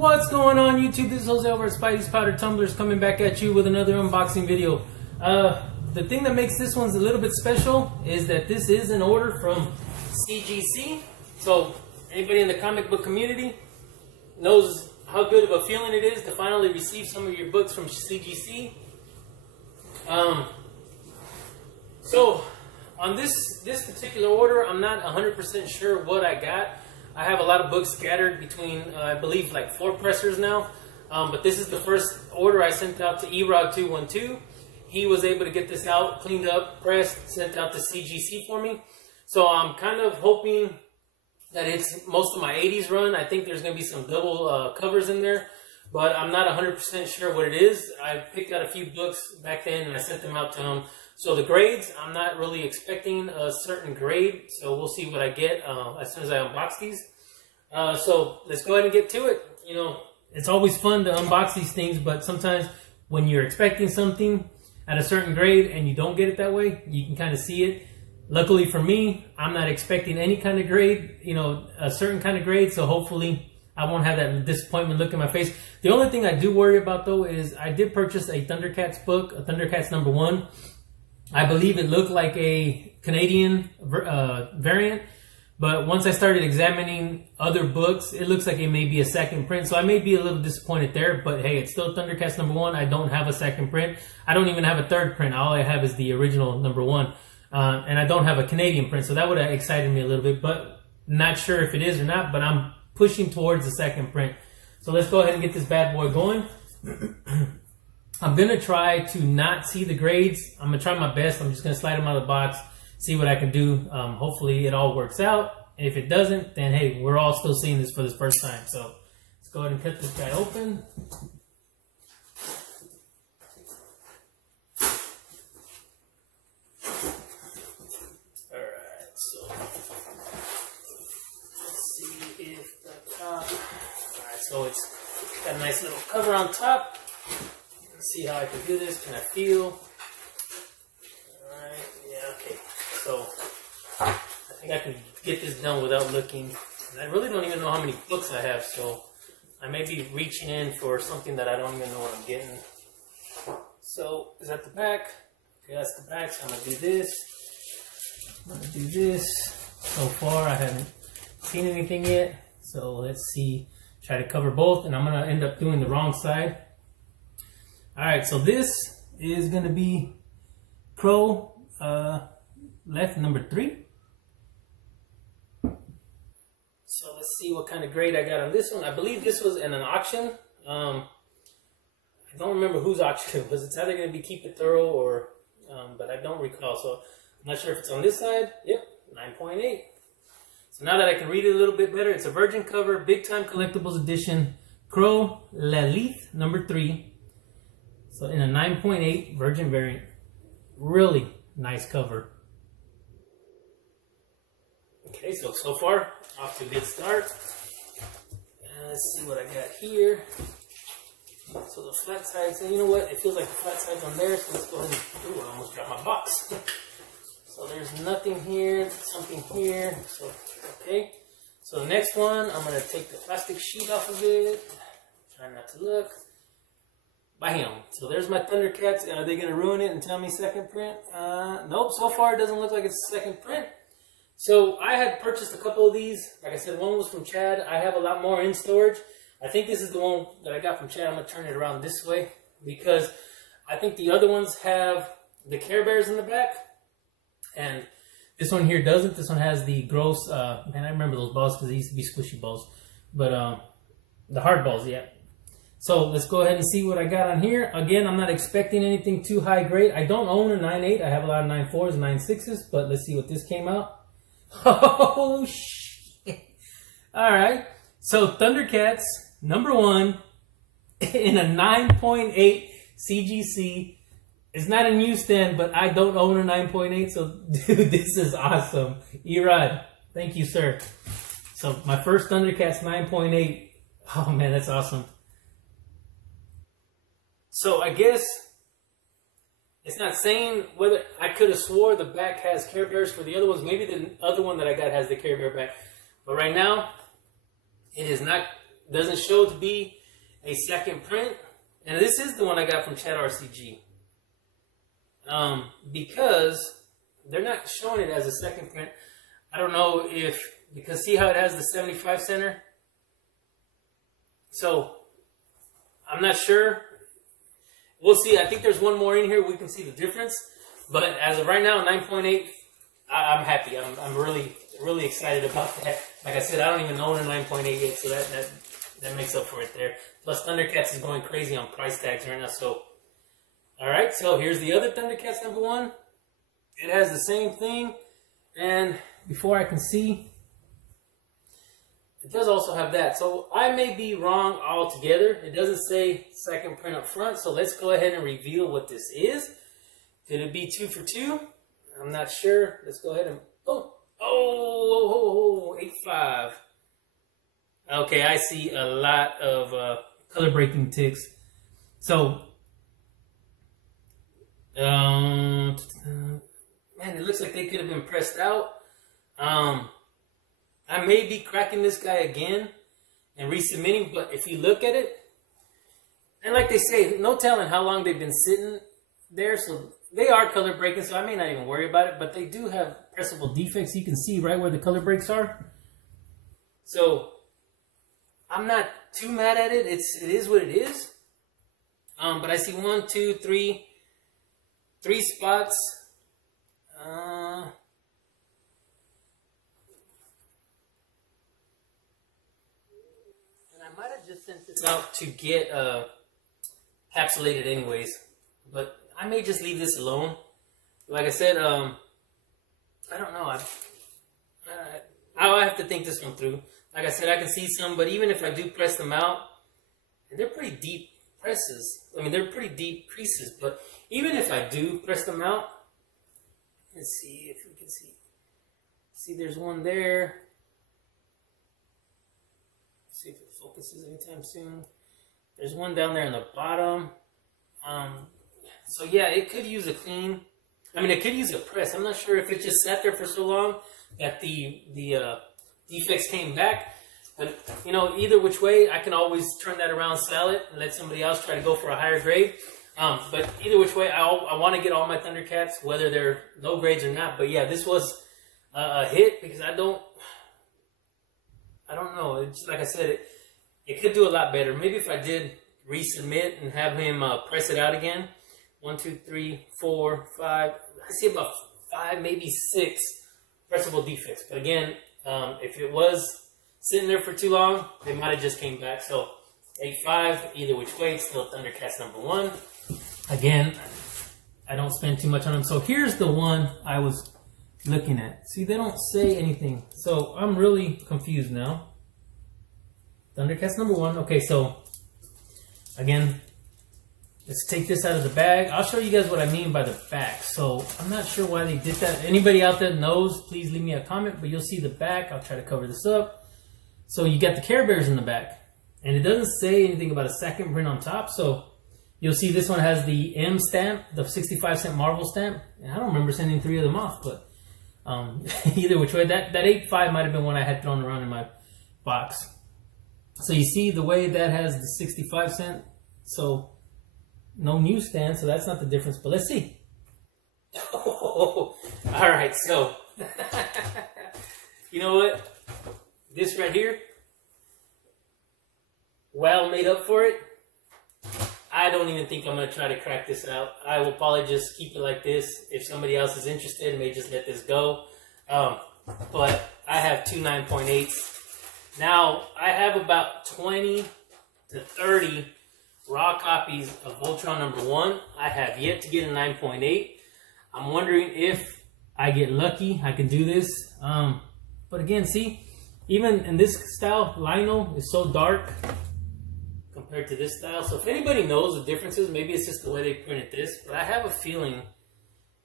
What's going on YouTube? This is Jose over at Spidey's Powder Tumblers coming back at you with another unboxing video. The thing that makes this one's a little bit special is that this is an order from CGC. So anybody in the comic book community knows how good of a feeling it is to finally receive some of your books from CGC. So on this particular order, I'm not 100% sure what I got. I have a lot of books scattered between, I believe, like 4 pressers now. But this is the first order I sent out to Erod212. He was able to get this out, cleaned up, pressed, sent out to CGC for me. So I'm kind of hoping that it's most of my 80s run. I think there's going to be some double covers in there, but I'm not 100% sure what it is. I picked out a few books back then and I sent them out to him. So the grades, I'm not really expecting a certain grade, so we'll see what I get as soon as I unbox these. So let's go ahead and get to it. You know, it's always fun to unbox these things, but sometimes when you're expecting something at a certain grade and you don't get it that way, you can kind of see it. Luckily for me, I'm not expecting any kind of grade, you know, a certain kind of grade, so hopefully I won't have that disappointment look in my face. The only thing I do worry about, though, is I did purchase a Thundercats book, a Thundercats #1. I believe it looked like a Canadian variant, but once I started examining other books, it looks like it may be a second print, so I may be a little disappointed there, but hey, it's still Thundercats #1. I don't have a second print. I don't even have a third print. All I have is the original #1, and I don't have a Canadian print, so that would have excited me a little bit, but not sure if it is or not, but I'm pushing towards the second print. So let's go ahead and get this bad boy going. I'm going to try to not see the grades. I'm going to try my best. I'm just going to slide them out of the box, see what I can do. Hopefully it all works out. And if it doesn't, then hey, we're all still seeing this for the first time. So let's go ahead and cut this guy open. Alright, so let's see if the top... Alright, so it's got a nice little cover on top. Let's see how I can do this. Can I feel? Alright, yeah, okay. So, I think I can get this done without looking. And I really don't even know how many books I have, so I may be reaching in for something that I don't even know what I'm getting. So, is that the back? Okay, that's the back, so I'm going to do this. I'm going to do this. So far, I haven't seen anything yet. So, let's see. Try to cover both, and I'm going to end up doing the wrong side. Alright, so this is going to be Crow left #3. So let's see what kind of grade I got on this one. I believe this was in an auction. I don't remember whose auction it was. It's either going to be Keep It Thorough or, but I don't recall. So I'm not sure if it's on this side. Yep, 9.8. So now that I can read it a little bit better, it's a virgin cover, Big Time Collectibles Edition, Crow Lalith #3. So in a 9.8 virgin variant, really nice cover. Okay, so far, off to a good start. Let's see what I got here. So the flat sides, and you know what? It feels like the flat side's on there, so let's go ahead and, ooh, I almost dropped my box. So there's nothing here, something here, so, okay. So the next one, I'm gonna take the plastic sheet off of it. Try not to look. Bam! So there's my Thundercats. Are they going to ruin it and tell me second print? Nope. So far, it doesn't look like it's second print. So I had purchased a couple of these. Like I said, one was from Chad. I have a lot more in storage. I think this is the one that I got from Chad. I'm going to turn it around this way because I think the other ones have the Care Bears in the back. And this one here doesn't. This one has the gross... man, I remember those balls because they used to be squishy balls. But the hard balls, yeah. So let's go ahead and see what I got on here. Again, I'm not expecting anything too high grade. I don't own a 9.8. I have a lot of 9.4s and 9.6s, but let's see what this came out. Oh, shit. All right. So Thundercats #1 in a 9.8 CGC. It's not a newsstand, but I don't own a 9.8. So, dude, this is awesome. Erod, thank you, sir. So my first Thundercats 9.8. Oh, man, that's awesome. So I guess it's not saying whether I could have swore the back has Care Bears for the other ones. Maybe the other one that I got has the Care Bear back. But right now, it is not It doesn't show to be a second print. And this is the one I got from Chat RCG. Because they're not showing it as a second print. I don't know if, because see how it has the 75 center? So, I'm not sure. We'll see. I think there's one more in here. We can see the difference. But as of right now, 9.8, I'm happy. I'm really, really excited about that. Like I said, I don't even own a 9.8 yet, so that makes up for it there. Plus, Thundercats is going crazy on price tags right now. So, alright, so here's the other Thundercats number 1. It has the same thing. And before I can see, it does also have that. So I may be wrong altogether. It doesn't say second print up front. So let's go ahead and reveal what this is. Could it be 2 for 2? I'm not sure. Let's go ahead and... Oh, 8.5. Okay, I see a lot of color breaking ticks. So, man, it looks like they could have been pressed out. I may be cracking this guy again and resubmitting, but if you look at it, and like they say, no telling how long they've been sitting there, so they are color breaking, so I may not even worry about it, but they do have pressable defects. You can see right where the color breaks are. So, I'm not too mad at it. It is what it is. But I see 1, 2, 3 spots. And I might have just sent this out to get capsulated anyways. But I may just leave this alone. Like I said, I don't know. I'll have to think this one through. Like I said, I can see some, but even if I do press them out, and they're pretty deep presses. I mean, they're pretty deep creases, but even if I do press them out, let's see if we can see. See, there's one there. Let's see if it focuses anytime soon. There's one down there in the bottom. So yeah, it could use a clean. I mean, it could use a press. I'm not sure if it just sat there for so long that the defects came back. But, you know, either which way, I can always turn that around, sell it, and let somebody else try to go for a higher grade. But either which way, I want to get all my Thundercats, whether they're low grades or not. But yeah, this was a hit because I don't know. It's, like I said, it could do a lot better. Maybe if I did resubmit and have him press it out again. 1, 2, 3, 4, 5. I see about 5, maybe 6 pressable defects. But again, if it was sitting there for too long, they might have just came back. So 8.5, either which way, it's still Thundercats number 1. Again, I don't spend too much on them. So here's the one I was looking at. See, they don't say anything. So I'm really confused now. Thundercats number 1. Okay, so again, let's take this out of the bag. I'll show you guys what I mean by the back. So I'm not sure why they did that. Anybody out there knows, please leave me a comment, but you'll see the back. I'll try to cover this up. So you got the Care Bears in the back. And it doesn't say anything about a second print on top. So you'll see this one has the M stamp, the 65-cent Marvel stamp. And I don't remember sending 3 of them off, but either which way, that 8.5 might have been one I had thrown around in my box. So you see the way that has the 65 cent. So no newsstand, so that's not the difference. But let's see. Oh, all right, so you know what? This right here, well made up for it. I don't even think I'm going to try to crack this out. I will probably just keep it like this. If somebody else is interested, may just let this go. But I have 2 9.8s. Now, I have about 20 to 30 raw copies of Voltron number 1. I have yet to get a 9.8. I'm wondering if I get lucky, I can do this. But again, see, even in this style, lino is so dark compared to this style. So if anybody knows the differences, maybe it's just the way they printed this. But I have a feeling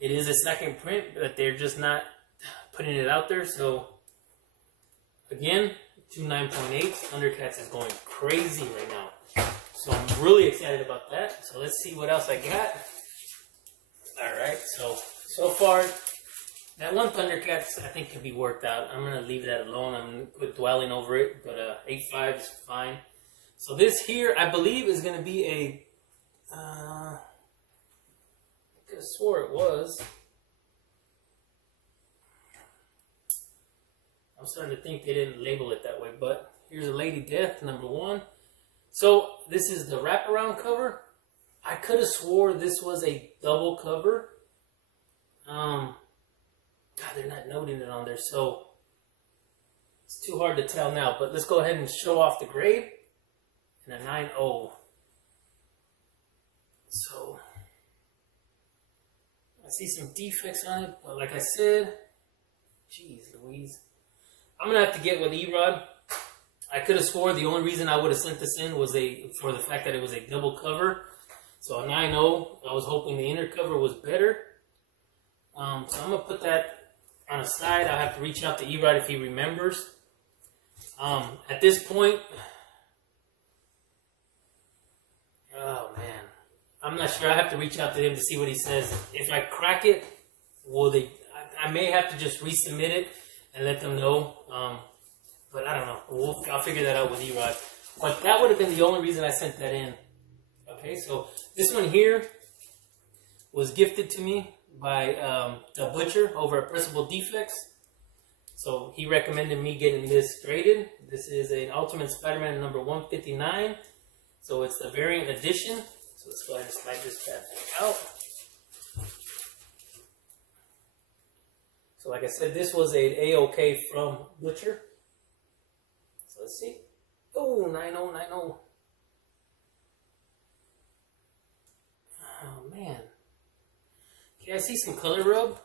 it is a second print, but they're just not putting it out there. So again, 2 9.8s. Thundercats is going crazy right now. So I'm really excited about that. So let's see what else I got. Alright, so far, that one Thundercats I think can be worked out. I'm going to leave that alone. I'm going to quit dwelling over it. But 8.5 is fine. So this here, I believe, is going to be a... I could have swore it was. I'm starting to think they didn't label it that way, but here's a Lady Death, number 1. So this is the wraparound cover. I could have swore this was a double cover. God, they're not noting it on there, so it's too hard to tell now. But let's go ahead and show off the grade. And a 9.0. So I see some defects on it, but like I said, geez Louise, I'm gonna have to get with E-Rod. I could have swore the only reason I would have sent this in was for the fact that it was a double cover. So a 9.0, I was hoping the inner cover was better. So I'm gonna put that on a side. I'll have to reach out to E-Rod if he remembers. At this point, oh man, I'm not sure. I have to reach out to him to see what he says. If I crack it, I may have to just resubmit it and let them know. But I don't know. I'll figure that out with E-Rod. But that would have been the only reason I sent that in. Okay, so this one here was gifted to me by the Butcher over at Pressable Defects. So he recommended me getting this graded. This is an Ultimate Spider-Man number 159. So it's the variant edition. So let's go ahead and slide this bad thing out. So like I said, this was an A-OK from Butcher. So let's see. Oh, 9.0, 9.0. Oh, man. Okay, I see some color rub.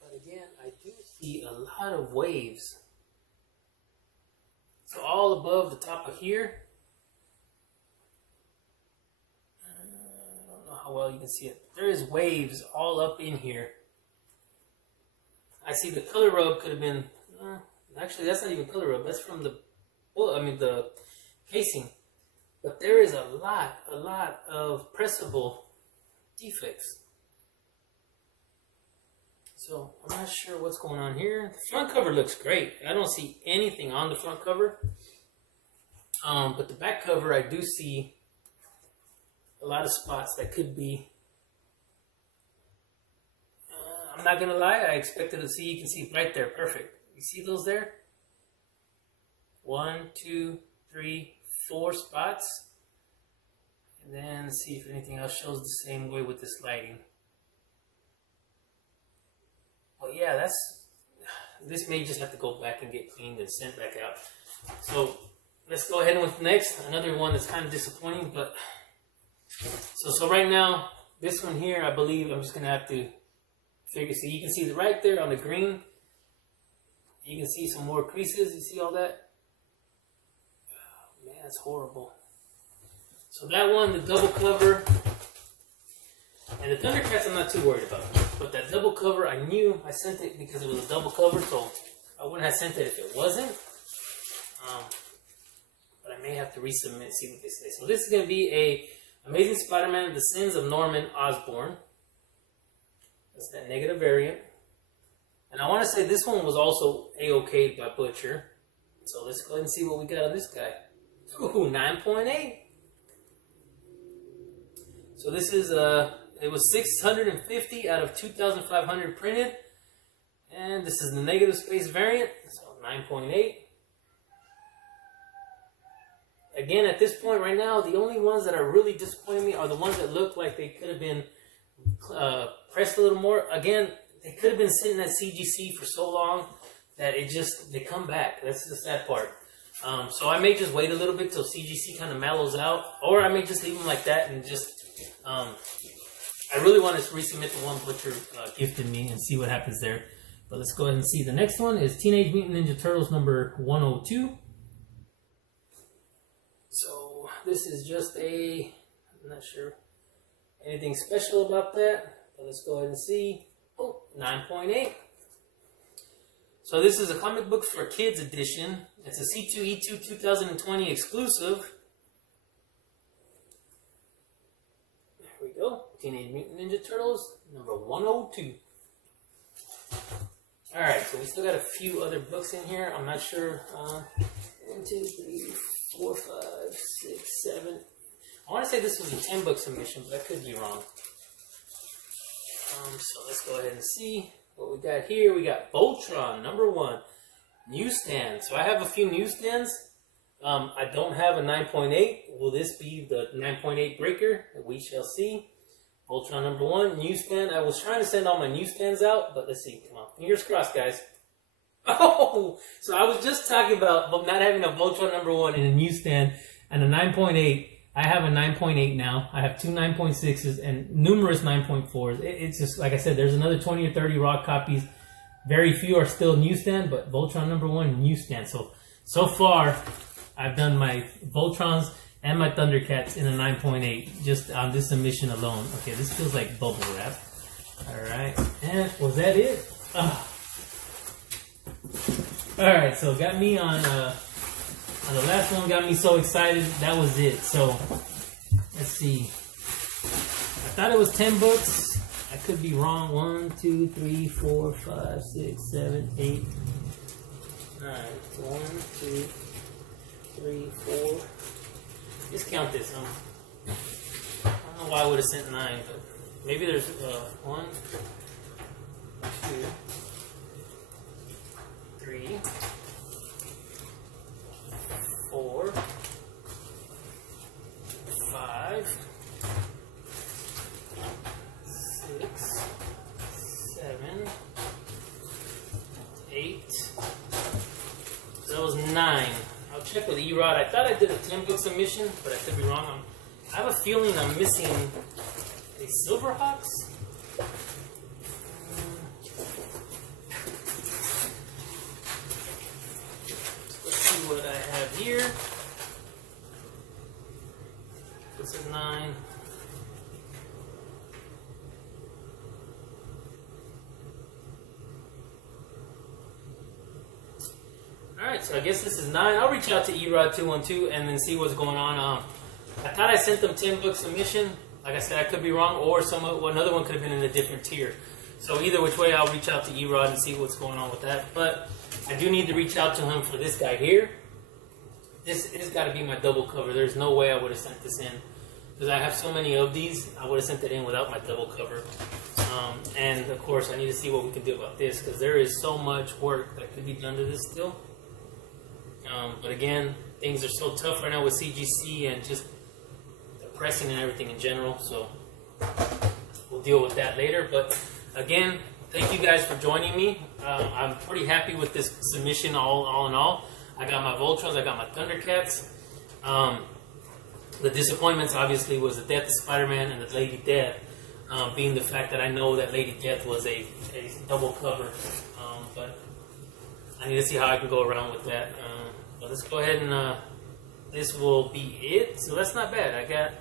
But again, I do see a lot of waves. So all above the top of here. I don't know how well you can see it. There is waves all up in here. I see the color rub could have been... actually, that's not even color rub. That's from the... Well, I mean, the casing. But there is a lot of pressable defects. So I'm not sure what's going on here. The front cover looks great. I don't see anything on the front cover. But the back cover, I do see a lot of spots that could be... I'm not going to lie, I expected to see, you can see right there, perfect. You see those there? 1, 2, 3, 4 spots. And then see if anything else shows the same way with this lighting. But yeah, this may just have to go back and get cleaned and sent back out. So let's go ahead with next. Another one that's kind of disappointing, but so right now, this one here, I believe I'm just going to have to figure. So you can see right there on the green, you can see some more creases. You see all that? Oh, man, that's horrible. So that one, the double cover, and the Thundercats I'm not too worried about. But that double cover, I knew I sent it because it was a double cover, so I wouldn't have sent it if it wasn't. But I may have to resubmit, see what they say. So this is going to be a Amazing Spider-Man, The Sins of Norman Osborn. That's that negative variant. And I want to say this one was also A-OK by Butcher. So let's go ahead and see what we got on this guy. Ooh, 9.8. So this is, it was 650 out of 2,500 printed. And this is the negative space variant, so 9.8. Again, at this point right now, the only ones that are really disappointing me are the ones that look like they could have been pressed a little more. Again, they could have been sitting at CGC for so long that they come back. That's the sad part. So I may just wait a little bit till CGC kind of mellows out, or I may just leave them like that and just, I really want to resubmit the one Butcher gifted me and see what happens there. But let's go ahead and see. The next one is Teenage Mutant Ninja Turtles number 102. So this is just I'm not sure anything special about that. But let's go ahead and see. Oh, 9.8. So this is a comic book for kids edition. It's a C2E2 2020 exclusive. There we go. Teenage Mutant Ninja Turtles number 102. Alright, so we still got a few other books in here. I'm not sure. 1, 2, 3, 4, 5, 6, 7. I want to say this was a 10-book submission, but I could be wrong. So let's go ahead and see what we got here. We got Voltron #1 newsstand. So I have a few newsstands. I don't have a 9.8. Will this be the 9.8 breaker? We shall see. Voltron #1 newsstand. I was trying to send all my newsstands out, but let's see. Come on, fingers crossed, guys. Oh, so I was just talking about not having a Voltron #1 in a newsstand and a 9.8. I have a 9.8 now. I have two 9.6s and numerous 9.4s. It's just, like I said, there's another 20 or 30 raw copies. Very few are still newsstand, but Voltron #1 newsstand. So far, I've done my Voltrons and my Thundercats in a 9.8 just on this submission alone. Okay, this feels like bubble wrap. Alright, and was that it? Alright, so got me on the last one, got me so excited. That was it. So, let's see. I thought it was 10 books. I could be wrong. 1, 2, 3, 4, 5, 6, 7, 8. Alright, 1, 2, 3, 4. Just count this, huh? I don't know why I would have sent 9, but maybe there's 1, 2, 3, 4, 5, 6, 7, 8. So that was 9. I'll check with E-Rod. I thought I did a 10-book submission, but I could be wrong. I have a feeling I'm missing a Silverhawks. Let's see what I have here. This is 9. Alright, so I guess this is 9. I'll reach out to E-Rod212 and then see what's going on. I thought I sent them 10-book submission. Like I said, I could be wrong, or another one could have been in a different tier. So either which way, I'll reach out to E-Rod and see what's going on with that. But I do need to reach out to him for this guy here. This has got to be my double cover. There's no way I would have sent this in. Because I have so many of these, I would have sent it in without my double cover. And of course, I need to see what we can do about this, because there is so much work that could be done to this still. But again, things are so tough right now with CGC and just the pressing and everything in general. So we'll deal with that later. But again, thank you guys for joining me. I'm pretty happy with this submission all in all. I got my Voltrons, I got my Thundercats. The disappointments obviously was the death of Spiderman and the Lady Death, being the fact that I know that Lady Death was a double cover. But I need to see how I can go around with that. But let's go ahead and this will be it. So that's not bad. I got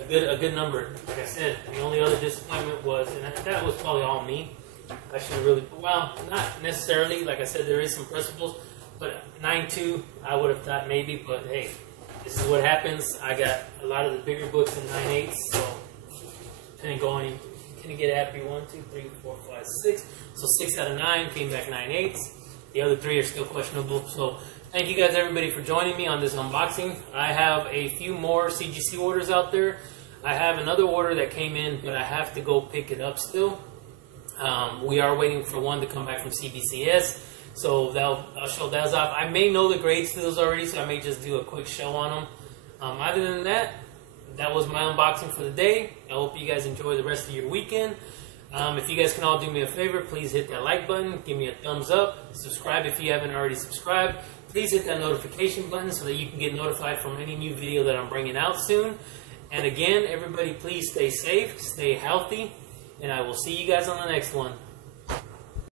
a good number. Like I said, the only other disappointment was, and that was probably all me. I should have really, well, not necessarily. Like I said, there is some principles, but 9.2, I would have thought maybe. But hey, this is what happens. I got a lot of the bigger books in 9.8, so couldn't go any. Couldn't get happy. 1, 2, 3, 4, 5, 6. So 6 out of 9 came back 9.8. The other 3 are still questionable. So thank you guys, everybody, for joining me on this unboxing. I have a few more CGC orders out there. I have another order that came in, but I have to go pick it up still. We are waiting for one to come back from CBCS. So I'll show those off. I may know the grades to those already, so I may just do a quick show on them. Other than that, that was my unboxing for the day. I hope you guys enjoy the rest of your weekend. If you guys can all do me a favor, please hit that like button, give me a thumbs up, subscribe if you haven't already subscribed. Please hit that notification button so that you can get notified from any new video that I'm bringing out soon. And again, everybody, please stay safe, stay healthy, and I will see you guys on the next one.